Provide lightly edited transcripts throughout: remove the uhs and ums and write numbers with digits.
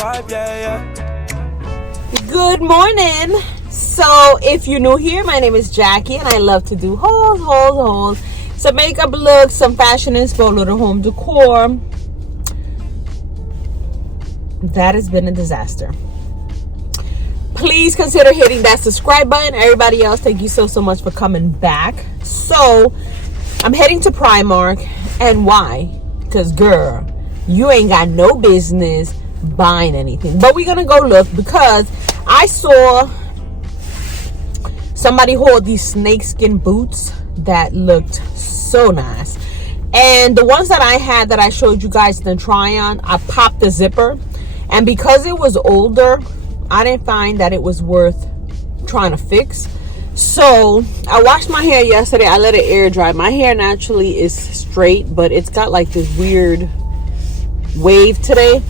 vibe, yeah. Good morning. So if you're new here, my name is Jackie and I love to do hauls, some makeup looks, some fashion inspo, little home decor. That has been a disaster. Please consider hitting that subscribe button. Everybody else, thank you so much for coming back. So I'm heading to Primark. And why? Because girl, you ain't got no business buying anything. But we're gonna go look because I saw somebody hold these snakeskin boots that looked so nice. And the ones that I had that I showed you guys the try on, I popped the zipper. And because it was older, I didn't find that it was worth trying to fix. So I washed my hair yesterday. I let it air dry. My hair naturally is straight, but it's got like this weird wave today.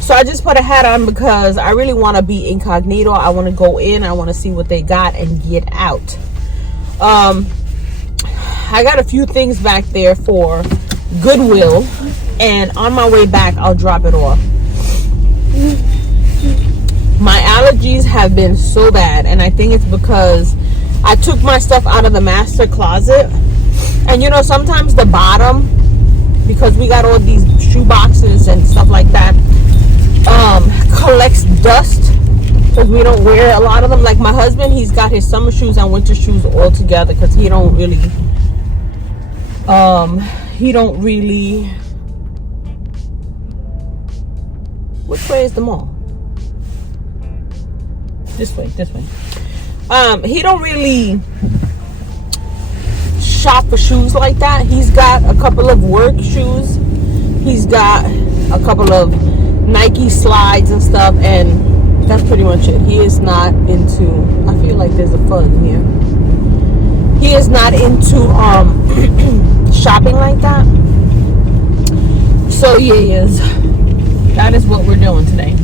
So I just put a hat on because I really want to be incognito. I want to go in. I want to see what they got and get out. I got a few things back there for Goodwill. And on my way back, I'll drop it off. My allergies have been so bad, and I think it's because I took my stuff out of the master closet. And you know, sometimes the bottom, because we got all these shoe boxes and stuff like that, collects dust because we don't wear a lot of them. Like my husband, he's got his summer shoes and winter shoes all together because he don't really which way is the mall? This way. He don't really shop for shoes like that. He's got a couple of work shoes. He's got a couple of Nike slides and stuff, and that's pretty much it. He is not into, I feel like there's a fuzz here. He is not into shopping like that. So yes, that is what we're doing today.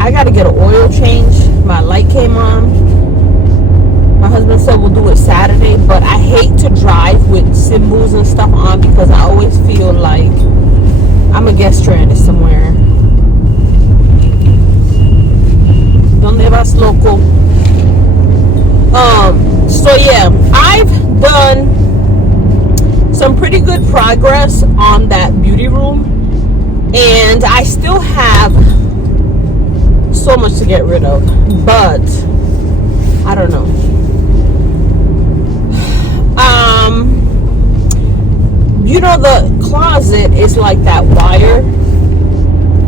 I gotta get an oil change. My light came on. My husband said we'll do it Saturday, but I hate to drive with symbols and stuff on because I always feel like I'm gonna get stranded somewhere. Donde vas, loco? So yeah, I've done some pretty good progress on that beauty room, and I still have so much to get rid of, but I don't know. You know, the closet is like that wire,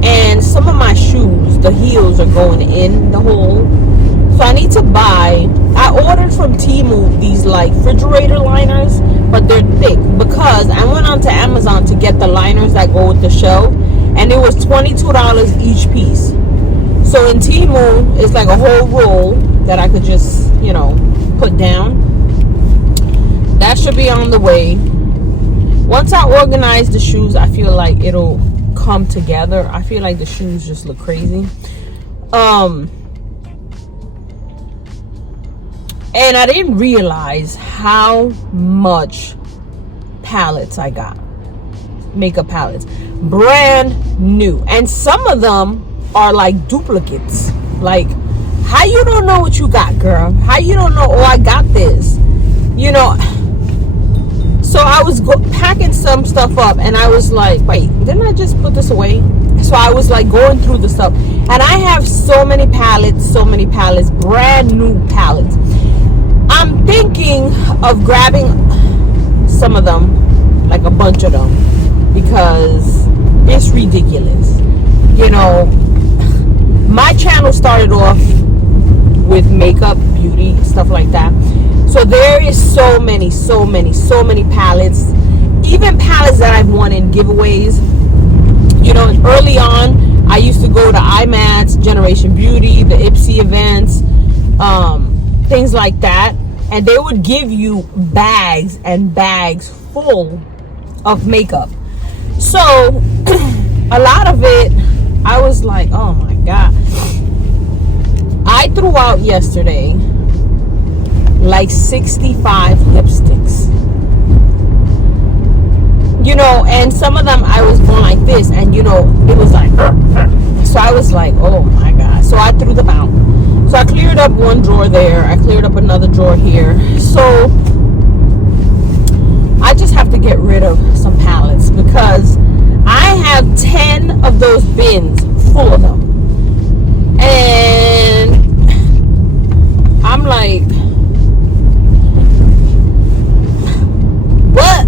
and some of my shoes, the heels are going in the hole. So I need to buy, I ordered from Temu these like refrigerator liners, but they're thick because I went onto Amazon to get the liners that go with the shell, and it was $22 each piece. So in Temu, it's like a whole roll that I could just, you know, put down. That should be on the way. Once I organize the shoes, I feel like it'll come together. I feel like the shoes just look crazy. And I didn't realize how much palettes I got. Makeup palettes. Brand new. And some of them are like duplicates. Like, how you don't know what you got, girl? How you don't know, oh, I got this? You know, so I was packing some stuff up and I was like, wait, didn't I just put this away? So I was like going through the stuff, and I have so many palettes, brand new palettes. I'm thinking of grabbing some of them, like a bunch of them, because it's ridiculous. You know, my channel started off with makeup, beauty, stuff like that. So there is so many palettes, even palettes that I've won in giveaways. You know, early on, I used to go to IMATS, Generation Beauty, the Ipsy events, things like that. And they would give you bags and bags full of makeup. So a lot of it, I was like, oh my God. I threw out yesterday like 65 lipsticks. you know, and some of them I was going like this, and you know, it was like, so I was like, oh my god. So I threw them out. So I cleared up one drawer there, I cleared up another drawer here. So I just have to get rid of some palettes because I have 10 of those bins full of them. And I'm like, what?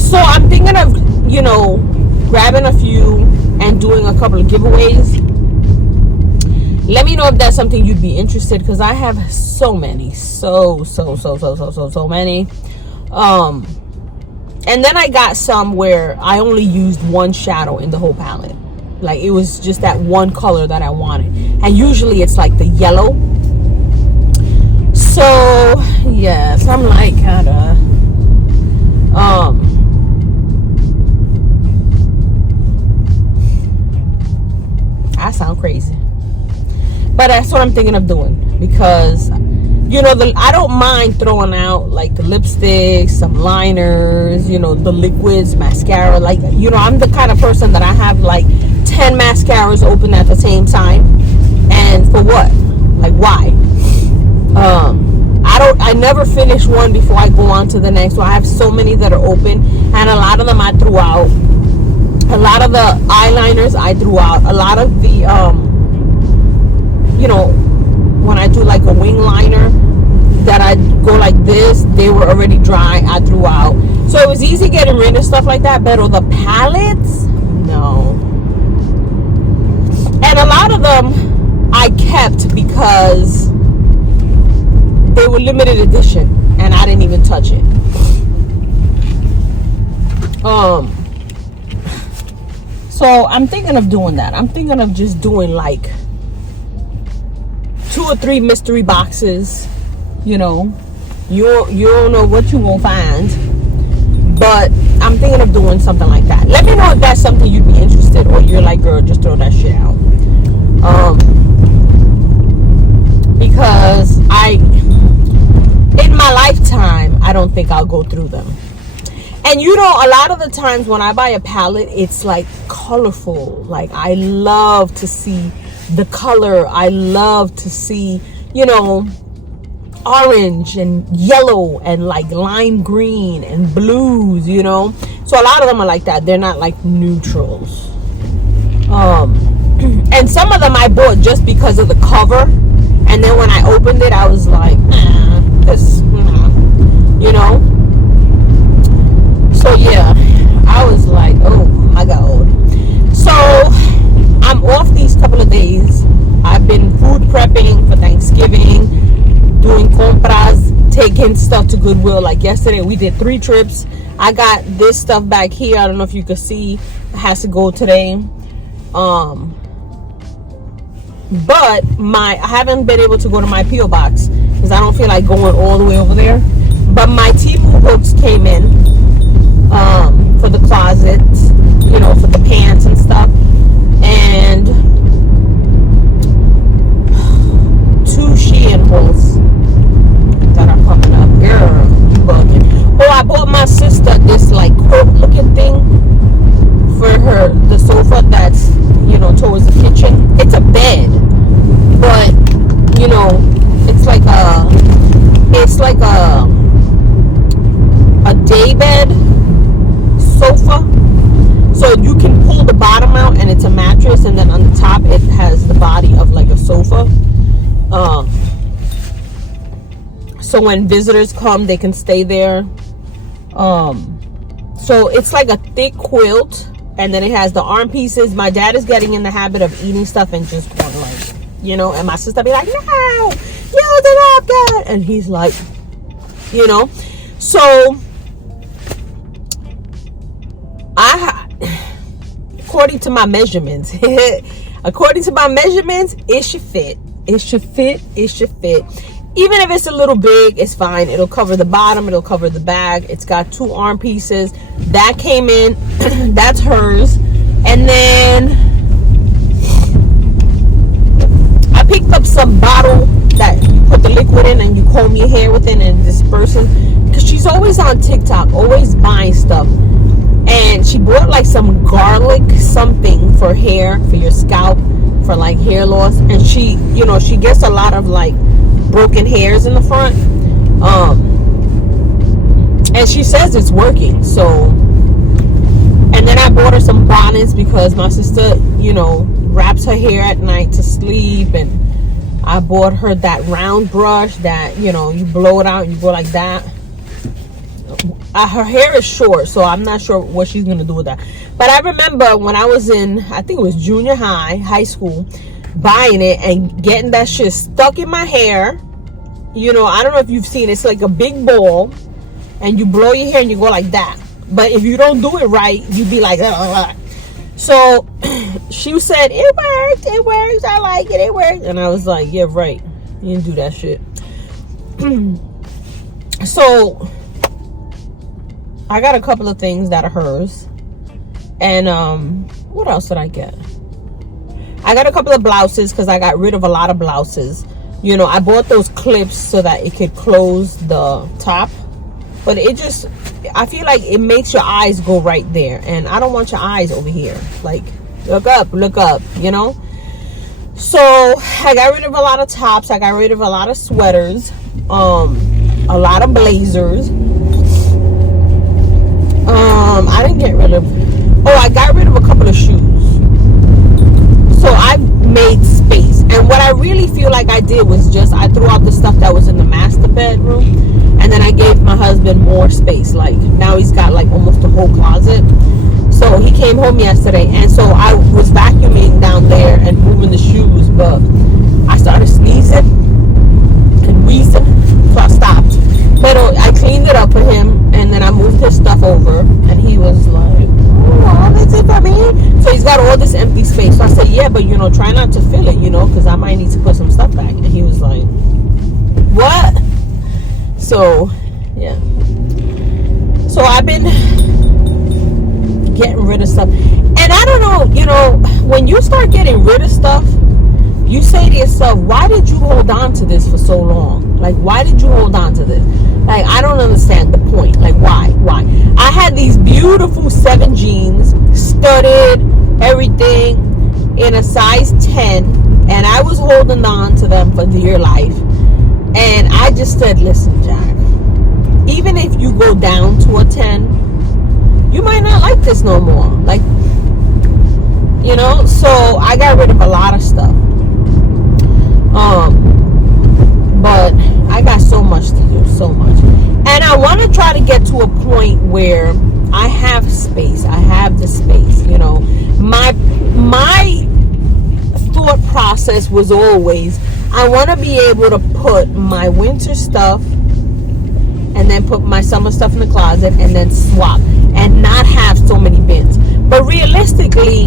So I'm thinking of, you know, grabbing a few and doing a couple of giveaways. Let me know if that's something you'd be interested, because I have so many, so many. And then I got some where I only used one shadow in the whole palette. Like, it was just that one color that I wanted, and usually it's like the yellow. So yes, I'm like kinda I sound crazy, but that's what I'm thinking of doing, because you know, I don't mind throwing out like the lipsticks, some liners, you know, the liquids, mascara. Like, you know, I'm the kind of person that I have like 10 mascaras open at the same time. And for what? Like, why? I never finish one before I go on to the next. So I have so many that are open, and a lot of them I threw out. A lot of the eyeliners I threw out. A lot of the you know, when I do like a wing liner that I go like this, they were already dry, I threw out. So it was easy getting rid of stuff like that. But on the palettes, no. And a lot of them I kept because they were limited edition and I didn't even touch it. So I'm thinking of doing that. I'm thinking of just doing like 2 or 3 mystery boxes. You know, you don't know what you won't find, but I'm thinking of doing something like that. Let me know if that's something you'd be interested, or you're like, girl, just throw that shit out. Because in my lifetime, I don't think I'll go through them. And you know, a lot of the times when I buy a palette, it's like colorful. Like, I love to see the color. I love to see, you know, orange and yellow and like lime green and blues, you know. So a lot of them are like that. They're not like neutrals. And some of them I bought just because of the cover, and then when I opened it, I was like, this, you know. So yeah, I was like, oh my god. So I'm off these couple of days. I've been food prepping for Thanksgiving, doing compras, taking stuff to Goodwill. Like yesterday, we did 3 trips. I got this stuff back here. I don't know if you could see. It has to go today. But I haven't been able to go to my P.O. box because I don't feel like going all the way over there. But my Temu hooks came in for the closets, you know, for the pants and stuff. And 2 Shein hooks that are coming up. Girl, you bugging. Oh, I bought my sister this like quilt looking thing for the sofa that's, you know, towards the kitchen. It's a bed, but you know, it's like a day bed sofa. So you can pull the bottom out and it's a mattress, and then on the top it has the body of like a sofa. So when visitors come, they can stay there. So it's like a thick quilt, and then it has the arm pieces. My dad is getting in the habit of eating stuff and just going like, you know, and my sister be like, no, you the napkin, and he's like, you know. So according to my measurements, it should fit. It should fit. Even if it's a little big, it's fine. It'll cover the bottom, it'll cover the back. It's got 2 arm pieces that came in. That's hers. And then I picked up some bottle that you put the liquid in and you comb your hair with it and disperse it, because she's always on TikTok, always buying stuff. and she bought like some garlic something for hair, for your scalp, for like hair loss. And she, you know, she gets a lot of like broken hairs in the front, and she says it's working. So, and then I bought her some bonnets because my sister, you know, wraps her hair at night to sleep. And I bought her that round brush that, you know, you blow it out and you go like that. Her hair is short, so I'm not sure what she's gonna do with that. But I remember when I was in, I think it was junior high school, buying it and getting that shit stuck in my hair. You know, I don't know if you've seen it. It's like a big ball, and you blow your hair and you go like that. But if you don't do it right, you'd be like, ugh. So she said, it works, I like it, it works. And I was like, yeah, right, you didn't do that shit. So I got a couple of things that are hers. And what else did I get? I got a couple of blouses because I got rid of a lot of blouses. You know, I bought those clips so that it could close the top. But it just, I feel like it makes your eyes go right there. And I don't want your eyes over here. Like, look up, you know? So, I got rid of a lot of tops. I got rid of a lot of sweaters. A lot of blazers. I didn't get rid of... Oh, I got rid of a couple of shoes. So, I made space. And what I really feel like I did was just, I threw out the stuff that was in the master bedroom. And then I gave my husband more space. Like, now he's got like almost a whole closet. So he came home yesterday, and so I was vacuuming down there and moving the shoes, but I started sneezing and wheezing, so I stopped. But I cleaned it up for him, and then I moved his stuff over, and he was like, oh, that's it for me? So he's got all this empty space. So I said, yeah, but, you know, try not to fill it, you know, because I might need to put some stuff back. And he was like, what? So, yeah. So I've been getting rid of stuff. And I don't know, you know, when you start getting rid of stuff, you say to yourself, why did you hold on to this for so long? Like, why did you hold on to this? Like, I don't understand the point. Like, why? I had these beautiful 7 jeans, studded, everything, in a size 10, and I was holding on to them for dear life. And I just said, listen, Jack, even if you go down to a 10, you might not like this no more. Like, you know, so I got rid of a lot of stuff. But I got so much to do, so much. And I want to try to get to a point where I have space. I have the space, you know. My thought process was always, I want to be able to put my winter stuff and then put my summer stuff in the closet and then swap and not have so many bins. But realistically,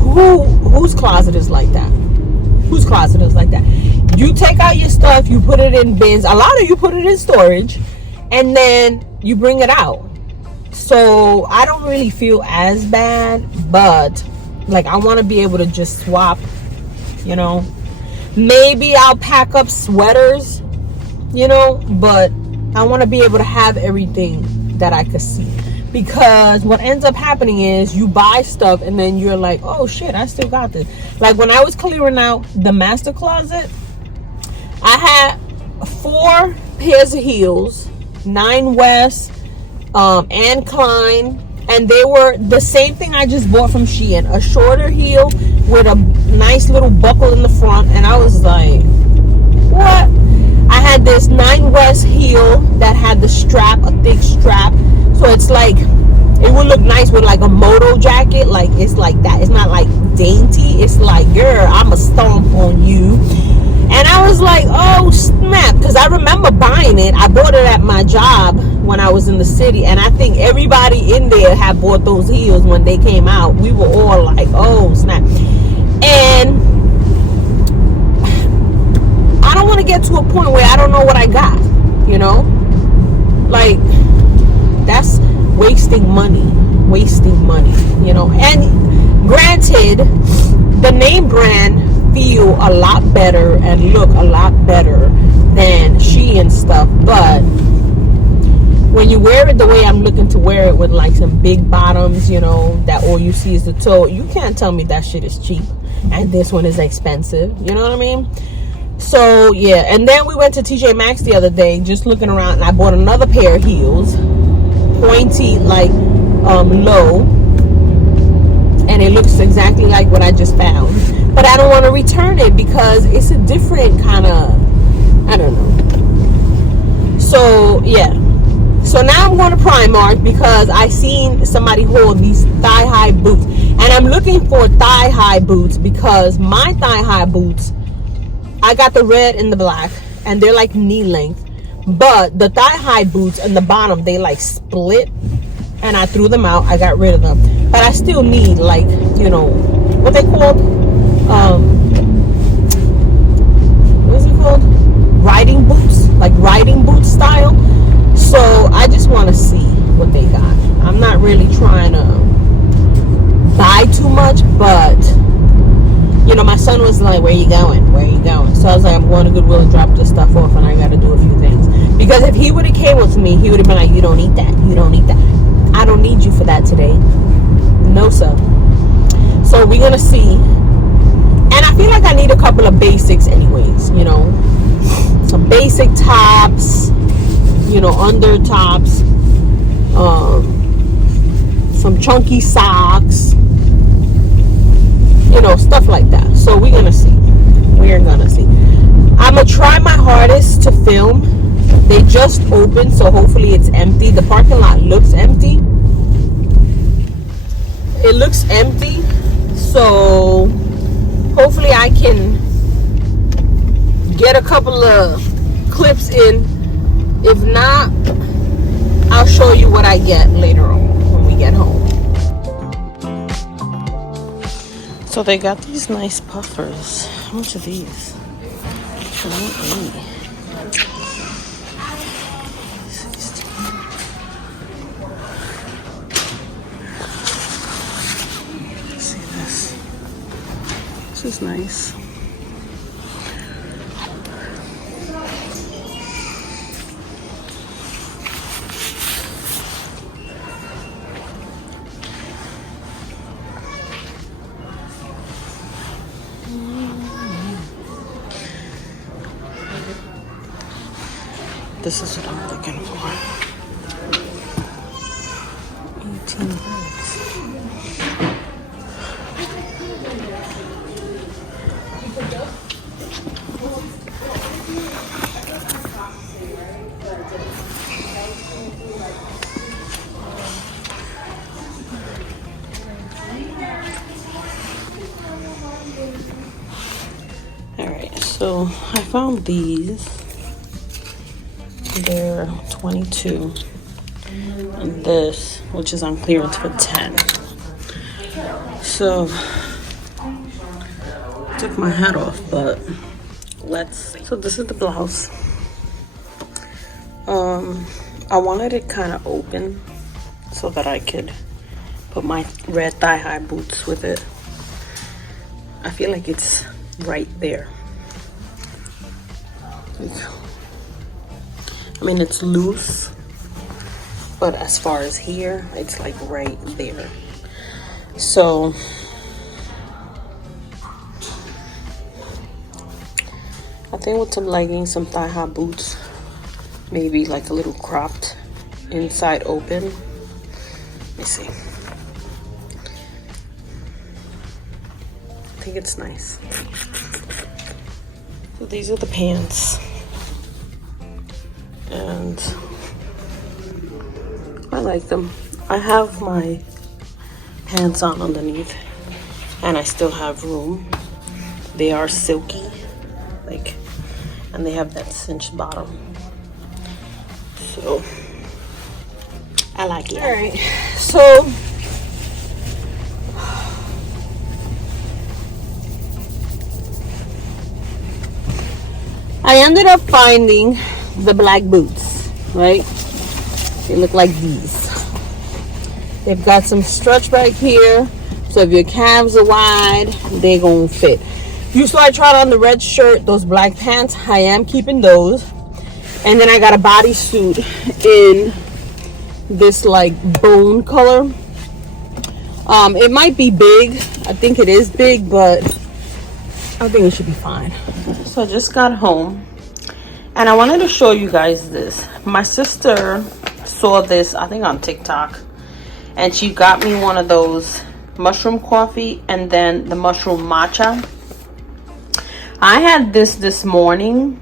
whose closet is like that? Whose closet is like that? You take out your stuff, you put it in bins. A lot of you put it in storage, and then you bring it out. So I don't really feel as bad, but like, I want to be able to just swap, you know. Maybe I'll pack up sweaters, you know, but I want to be able to have everything that I could see. Because what ends up happening is you buy stuff and then you're like, oh shit, I still got this. Like when I was clearing out the master closet, I had 4 pairs of heels, 9 West, and Klein, and they were the same thing I just bought from Shein, a shorter heel with a nice little buckle in the front. And I was like, what? I had this 9 West heel that had the strap, a thick strap, so it's like, it would look nice with like a moto jacket. Like, it's like that. It's not like dainty. It's like, girl, I'ma stomp on you. And I was like, oh snap, because I remember buying it. I bought it at my job when I was in the city, and I think everybody in there had bought those heels when they came out. We were all like, oh snap. And I don't want to get to a point where I don't know what I got, you know. Like, that's wasting money, you know. And granted, the name brand feel a lot better and look a lot better than Shein stuff, but when you wear it the way I'm looking to wear it, with like some big bottoms, you know, that all you see is the toe, you can't tell me that shit is cheap and this one is expensive. You know what I mean? So yeah, and then we went to TJ Maxx the other day, just looking around, and I bought another pair of heels, pointy, like low, and it looks exactly like what I just found. But I don't want to return it because it's a different kind of, I don't know. So yeah, so now I'm going to Primark because I seen somebody hold these thigh-high boots, and I'm looking for thigh-high boots because my thigh-high boots, I got the red and the black, and they're like knee length, but the thigh-high boots in the bottom, they like split, and I threw them out. I got rid of them, but I still need, like, you know, what they called, what's it called, riding boots, like riding boot style. So I just want to see what they got. I'm not really trying to buy too much, but you know, my son was like, where you going? Where you going? So I was like, I'm going to Goodwill and drop this stuff off, and I got to do a few things. Because if he would have came with me, he would have been like, you don't need that. You don't need that. I don't need you for that today. No, sir. So we're going to see. And I feel like I need a couple of basics anyways, you know. Some basic tops, you know, under tops. Some chunky socks. You know, stuff like that. So we're gonna see. We're gonna see. I'm gonna try my hardest to film. They just opened, so hopefully it's empty. The parking lot looks empty. It looks empty. So hopefully I can get a couple of clips in. If not, I'll show you what I get later on when we get home. So they got these nice puffers. How much are these? See this? This is nice. This is what I'm looking for. 18 bucks. Alright, so I found these. They're 22, and this, which is on clearance, for 10. So I took my hat off, but let's see. So this is the blouse. I wanted it kind of open so that I could put my red thigh-high boots with it. I feel like it's right there. I mean, it's loose, but as far as here, it's like right there. So I think with some leggings, some thigh-high boots, maybe like a little cropped inside open. Let me see. I think it's nice. So these are the pants. And I like them. I have my pants on underneath, and I still have room. They are silky, like, and they have that cinched bottom. So I like it. All right, so I ended up finding the black boots, right? They look like these. They've got some stretch back here, so if your calves are wide, they're gonna fit. So I tried on the red shirt, those black pants. I am keeping those. And then I got a bodysuit in this like bone color. It might be big. I think it is big, but I think it should be fine. So I just got home and I wanted to show you guys this. My sister saw this, I think on TikTok, and she got me one of those mushroom coffee and then the mushroom matcha. I had this morning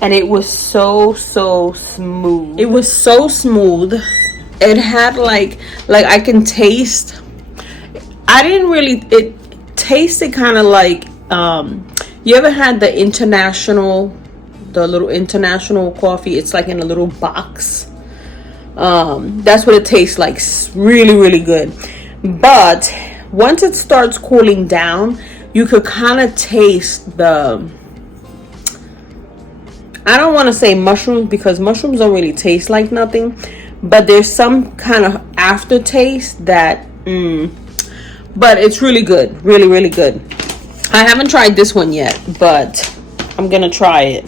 and it was so smooth. It was so smooth. It had like I can taste. I didn't really, it tasted kind of like you ever had the little international coffee? It's like in a little box. That's what it tastes like. Really good. But once it starts cooling down, you could kind of taste the, I don't want to say mushrooms because mushrooms don't really taste like nothing, but there's some kind of aftertaste that but it's really good. Really good. I haven't tried this one yet, but I'm gonna try it.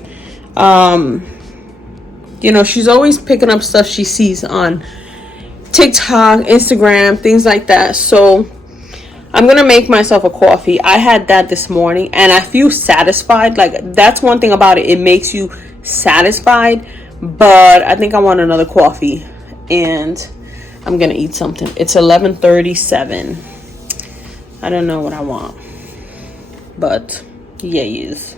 You know, she's always picking up stuff she sees on TikTok, Instagram, things like that. So I'm gonna make myself a coffee. I had that this morning and I feel satisfied. Like, that's one thing about it, it makes you satisfied. But I think I want another coffee and I'm gonna eat something. It's 11:37. I don't know what I want, but yeah, yes.